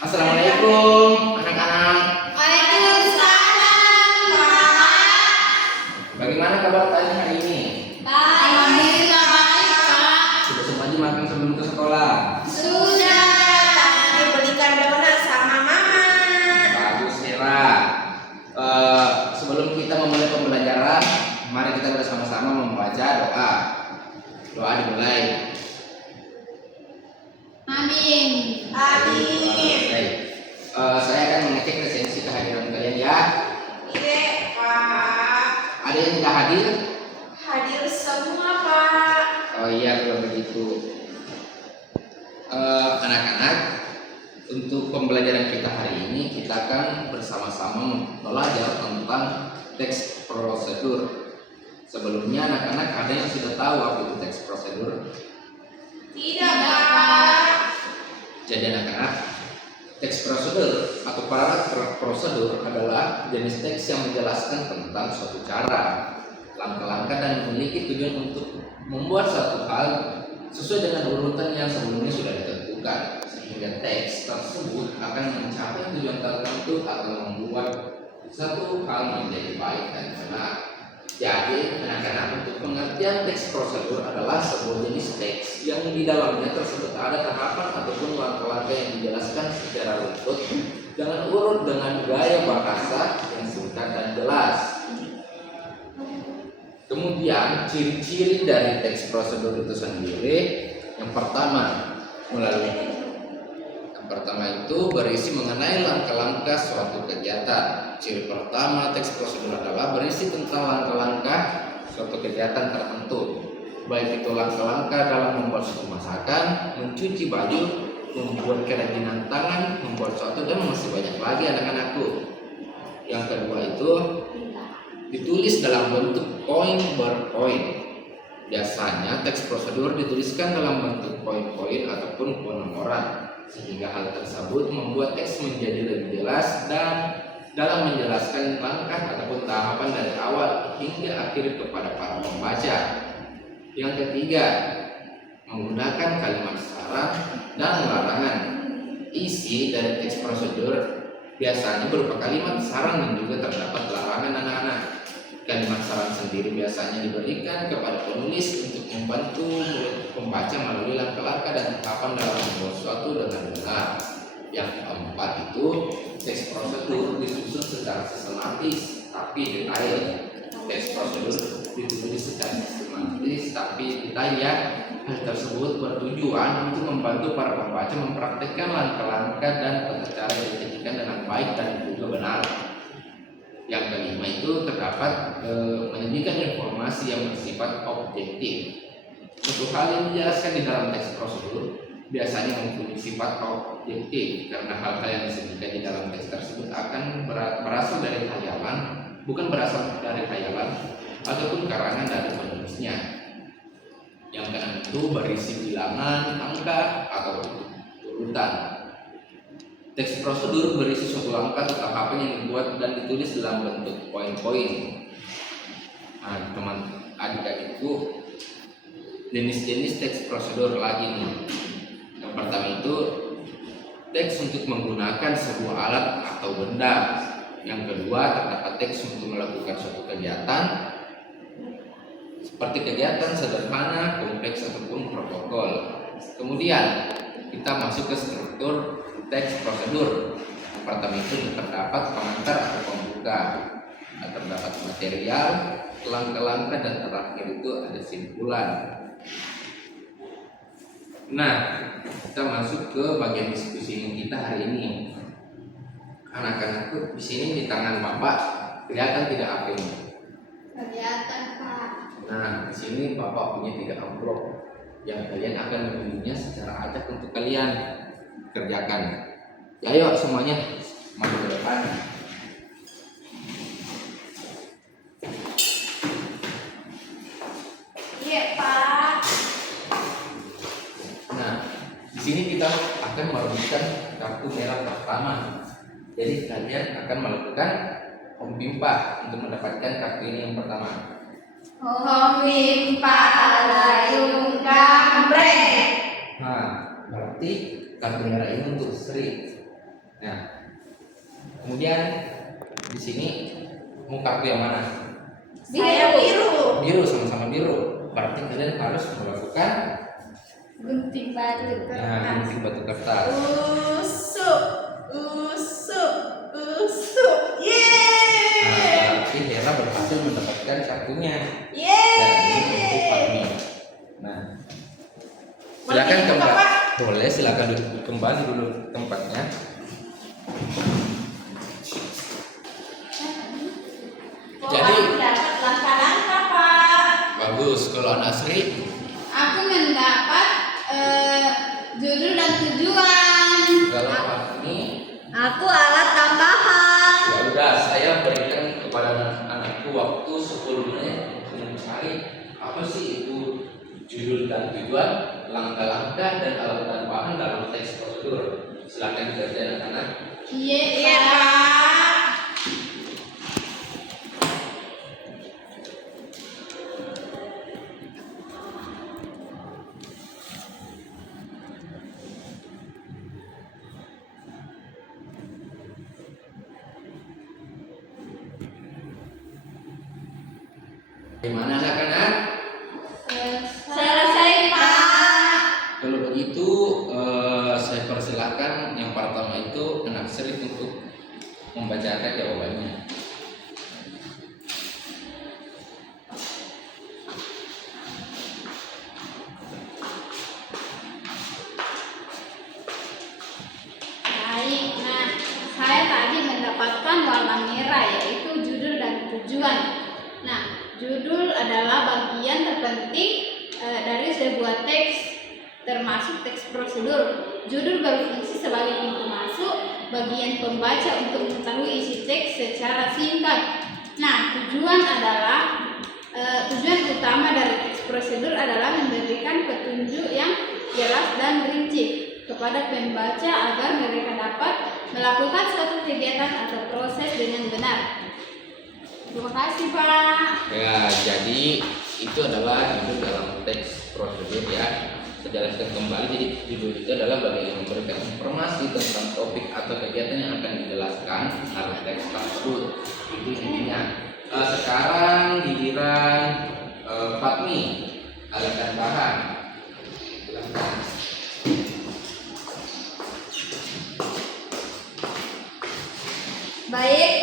Assalamualaikum anak-anak. Waalaikumsalam, Pak. Bagaimana kabar kalian hari ini? Baik, Pak. Sudah semuanya makan sebelum ke sekolah? Sudah. Tadi belikan donat sama Mama. Bagus, Ella. Sebelum kita memulai pembelajaran, mari kita bersama-sama membaca doa. Doa dimulai. Amin. Amin. Baik. Saya akan mengecek resensi kehadiran kalian ya. Iya, Pak. Ada yang tidak hadir? Hadir semua, Pak. Oh iya, kalau begitu. Anak-anak, untuk pembelajaran kita hari ini kita akan bersama-sama belajar tentang teks prosedur. Sebelumnya anak-anak ada yang sudah tahu apa itu teks prosedur? Tidak, Pak. Jadi anak-anak, teks prosedur atau paragraf prosedur adalah jenis teks yang menjelaskan tentang suatu cara, langkah-langkah dan memiliki tujuan untuk membuat suatu hal sesuai dengan urutan yang sebelumnya sudah ditentukan, sehingga teks tersebut akan mencapai tujuan tertentu atau membuat satu hal menjadi baik dan benar. Jadi anak-anak, untuk pengertian teks prosedur adalah sebuah jenis teks yang di dalamnya tersebut ada tahapan ataupun langkah-langkah yang dijelaskan secara runtut dengan urut dengan gaya bahasa yang singkat dan jelas. Kemudian ciri-ciri dari teks prosedur itu sendiri, yang pertama itu berisi mengenai langkah-langkah suatu kegiatan. Ciri pertama teks prosedur adalah berisi tentang langkah-langkah suatu kegiatan tertentu, baik itu langkah-langkah dalam membuat suatu masakan, mencuci baju, membuat kerajinan tangan, membuat suatu, dan masih banyak lagi anak-anakku. Yang kedua itu ditulis dalam bentuk poin per poin. Biasanya teks prosedur dituliskan dalam bentuk poin-poin ataupun penomoran, sehingga hal tersebut membuat teks menjadi lebih jelas dan dalam menjelaskan langkah ataupun tahapan dari awal hingga akhir kepada para pembaca. Yang ketiga, menggunakan kalimat syarat dan larangan. Isi dari teks prosedur biasanya berupa kalimat saran dan juga terdapat larangan anak-anak. Kalimat saran sendiri biasanya diberikan kepada penulis untuk membantu pembaca melalui langkah-langkah dan tahapan dalam membuat sesuatu dengan benar. Yang keempat itu, teks prosedur disusun secara sistematis tapi detail. Teks prosedur ditulis secara sistematis tapi detail ya. Hal tersebut bertujuan untuk membantu para pembaca mempraktikkan langkah-langkah dan tata cara yang dijalankan dengan baik dan juga benar. Yang kelima itu terdapat menyajikan informasi yang bersifat objektif. Suatu hal yang dijelaskan di dalam teks prosedur biasanya mempunyai sifat objektif karena hal-hal yang disebutkan di dalam teks tersebut akan berasal dari khayalan, bukan berasal dari khayalan ataupun karangan dari penulisnya. Yang keenam itu berisi bilangan, angka atau urutan. Teks prosedur berisi suatu langkah atau tahapan yang dibuat dan ditulis dalam bentuk poin-poin. Nah, teman adik-adikku, jenis-jenis teks prosedur lagi nih. Yang pertama itu teks untuk menggunakan sebuah alat atau benda. Yang kedua terdapat teks untuk melakukan suatu kegiatan seperti kegiatan sederhana, kompleks ataupun protokol. Kemudian kita masuk ke struktur teks prosedur. Yang pertama itu terdapat pengantar atau pembuka, terdapat material, langkah-langkah, dan terakhir itu ada simpulan. Nah, kita masuk ke bagian diskusi kita hari ini. Anak-anakku, di sini di tangan Bapak kelihatan tidak apa ini? Kelihatan, Pak. Nah, di sini Bapak punya 3 amplop yang kalian akan memilihnya secara acak untuk kalian kerjakan. Ya, ayo semuanya maju ke depan. Iya, Pak. Nah, di sini kita akan merumuskan kartu merah pertama. Jadi kalian akan melakukan pimpah untuk mendapatkan kartu ini yang pertama. Homimpa layung kampret. Nah, berarti kartu merah ini untuk Sri. Nah, kemudian di sini mau kartu yang mana? Saya biru. Biru, sama-sama biru. Berarti kalian harus melakukan gunting batu gunting batu kertas. Usuk, usuk, usuk. Yeay. Berarti Hera berhasil mendapatkan kartunya. Dan ini untuk Yeay. Fahmi. Nah, Boleh silakan dibuka, kembali. Pak? Boleh, silakan duduk kembali dulu tempatnya. Jadi Aku dapat langkah-langkah, Pak. bagus. Kalau anak Sri, aku mendapat judul dan tujuan. kalau Fahmi, Aku alat tambahan. ya udah, saya berikan kepada anak-anakku waktu 10 menit untuk mencari apa sih itu judul dan tujuan, langkah-langkah dan alat tambahan dalam teks prosedur. Silakan dikerjakan anak-anak. Iya, Pak. Gimana anak-anak? Selesai, Pak. Kalau begitu saya persilahkan yang pertama itu anak Sri untuk membacakan jawabannya. Baik, nah saya tadi mendapatkan warna merah yaitu judul dan tujuan. Nah, judul adalah bagian terpenting dari sebuah teks, termasuk teks prosedur. Judul berfungsi sebagai pintu masuk bagian pembaca untuk mengetahui isi teks secara singkat. Nah, tujuan utama dari teks prosedur adalah memberikan petunjuk yang jelas dan rinci kepada pembaca agar mereka dapat melakukan suatu kegiatan atau proses dengan benar. Terima kasih, Pak. Ya, jadi itu adalah judul dalam teks prosedur ya. Saya jelaskan kembali, jadi judul itu adalah bagian memberikan informasi tentang topik atau kegiatan yang akan dijelaskan dalam teks tersebut. Itu intinya. Sekarang giliran Fatmi, alat dan bahan. Silakan. Baik,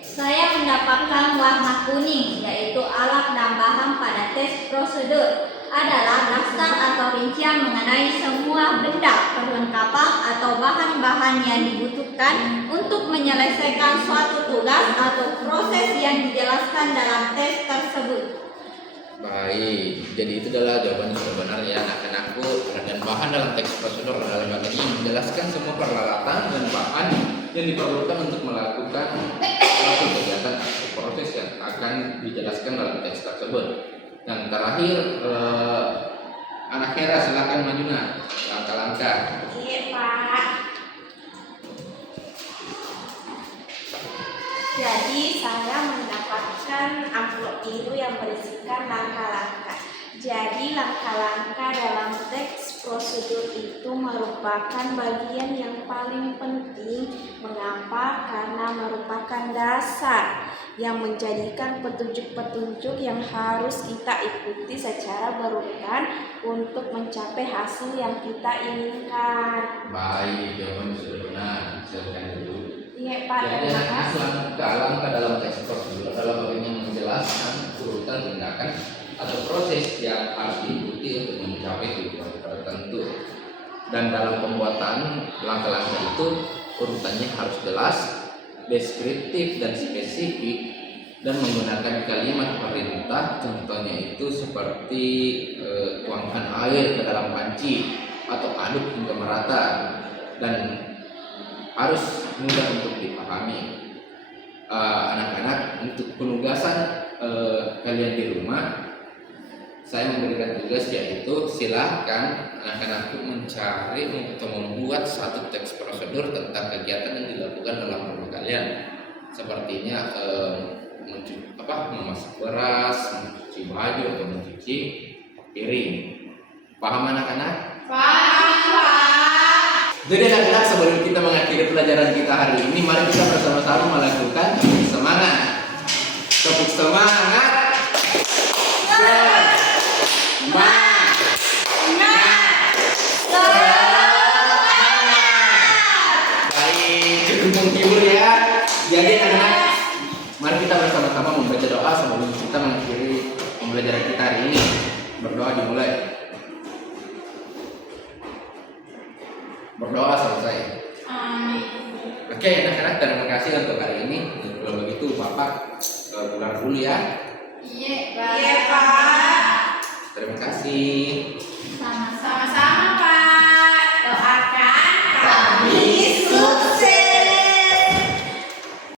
saya mendapatkan warna kuning, yaitu alat tambahan pada tes prosedur adalah daftar atau rincian mengenai semua benda, perlengkapan atau bahan-bahan yang dibutuhkan untuk menyelesaikan suatu tugas atau proses yang dijelaskan dalam tes tersebut. Baik, jadi itu adalah jawaban yang sudah benar ya anak-anakku. Dan bahan dalam teks prosedur adalah bagian yang menjelaskan semua peralatan dan bahan yang diperlukan untuk melakukan suatu kegiatan atau proses yang akan dijelaskan dalam teks tersebut. Dan terakhir, anak Hera silakan maju nak, langkah-langkah. Iya, Pak. Jadi saya mendapatkan amplop biru yang berisikan langkah-langkah. Jadi langkah-langkah dalam teks prosedur itu merupakan bagian yang paling penting. Mengapa? Karena merupakan dasar yang menjadikan petunjuk-petunjuk yang harus kita ikuti secara berurutan untuk mencapai hasil yang kita inginkan. Baik, jawaban sudah benar. Silakan dulu. Iya, Pak. Jadi Terima kasih. langkah-langkah dalam teks prosedur adalah bagian yang menjelaskan urutan tindakan atau proses yang harus diikuti untuk mencapai tujuan tertentu. Dan dalam pembuatan langkah-langkah itu urutannya harus jelas, deskriptif dan spesifik, dan menggunakan kalimat perintah. Contohnya itu seperti tuangkan air ke dalam panci atau aduk hingga merata, dan harus mudah untuk dipahami. Anak-anak, untuk penugasan kalian di rumah, saya memberikan tugas yaitu silahkan anak-anak mencari atau membuat satu teks prosedur tentang kegiatan yang dilakukan dalam rumah kalian. Sepertinya memasak beras, mencuci baju atau mencuci piring. Paham anak-anak? Pak. Jadi anak-anak, sebelum kita mengakhiri pelajaran kita hari ini, mari kita bersama-sama melakukan tepuk semangat. Tepuk semangat. Baik, cukup menghibur ya. Jadi anak-anak, mari kita bersama-sama membaca doa sebelum kita mengakhiri pembelajaran kita hari ini. Berdoa dimulai. Berdoa selesai. Oke, anak-anak, terima kasih untuk hari ini. Kalau begitu, Bapak pulang dulu ya. Iya, Iya, Pak. Terima kasih. Sama-sama.